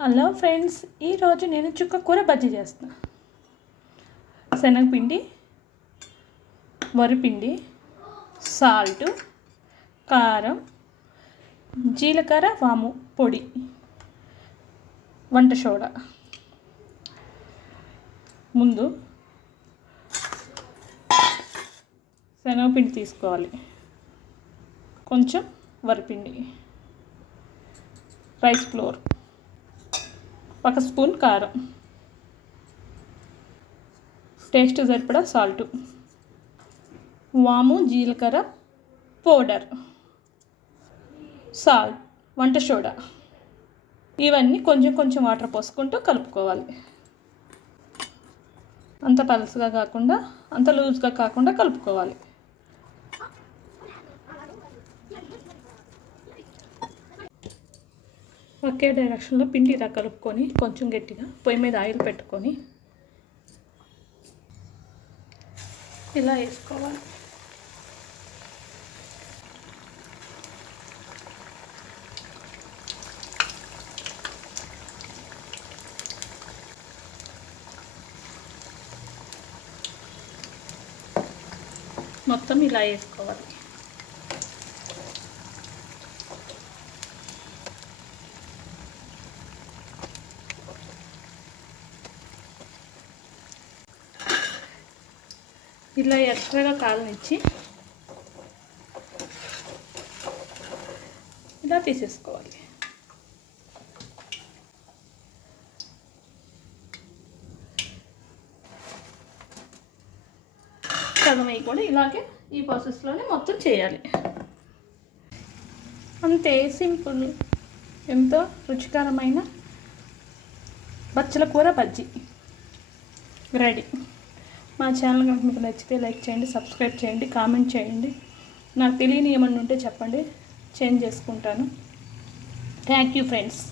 Hello friends ఈరోజు నేను చుక్క కూర బజ్జీ చేస్తాను శనగపిండి వరిపిండి సాల్ట్ కారం జీలకర్ర వాము పొడి వంట సోడా. ముందు శనగపిండి తీసుకోవాలి. కొంచెం వరిపిండి. Rice flour. ఒక స్పూన్ కారం. టేస్ట్ సరిపడా సాల్ట్. వాము జీలకర్ర పౌడర్. సాల్ట్ వంట సోడా. ఇవన్నీ కొంచెం కొంచెం వాటర్ పోసుకుంటూ కలుపుకోవాలి. అంత పలసగా కాకుండా అంత లూజ్గా కాకుండా కలుపుకోవాలి. ఒకే డైరెక్షన్లో పిండి ఇలా కలుపుకొని కొంచెం గట్టిగా పొయ్యి మీద ఆయిల్ పెట్టుకొని ఇలా వేసుకోవాలి. మొత్తం ఇలా వేసుకోవాలి. ఇలా ఎక్స్ట్రాగా కాలనిచ్చి ఇలా తీసేసుకోవాలి. సగం కూడా ఇలాగే ఈ ప్రాసెస్లోనే మొత్తం చేయాలి. అంతే సింపుల్. ఎంతో రుచికరమైన బచ్చల కూర బజ్జీ. రెడీ. మా ఛానల్ కనుక మీకు నచ్చితే లైక్ చేయండి సబ్స్క్రైబ్ చేయండి కామెంట్ చేయండి. నాకు తెలియని ఏమన్నా ఉంటే చెప్పండి. చేంజ్ చేసుకుంటాను. Thank you friends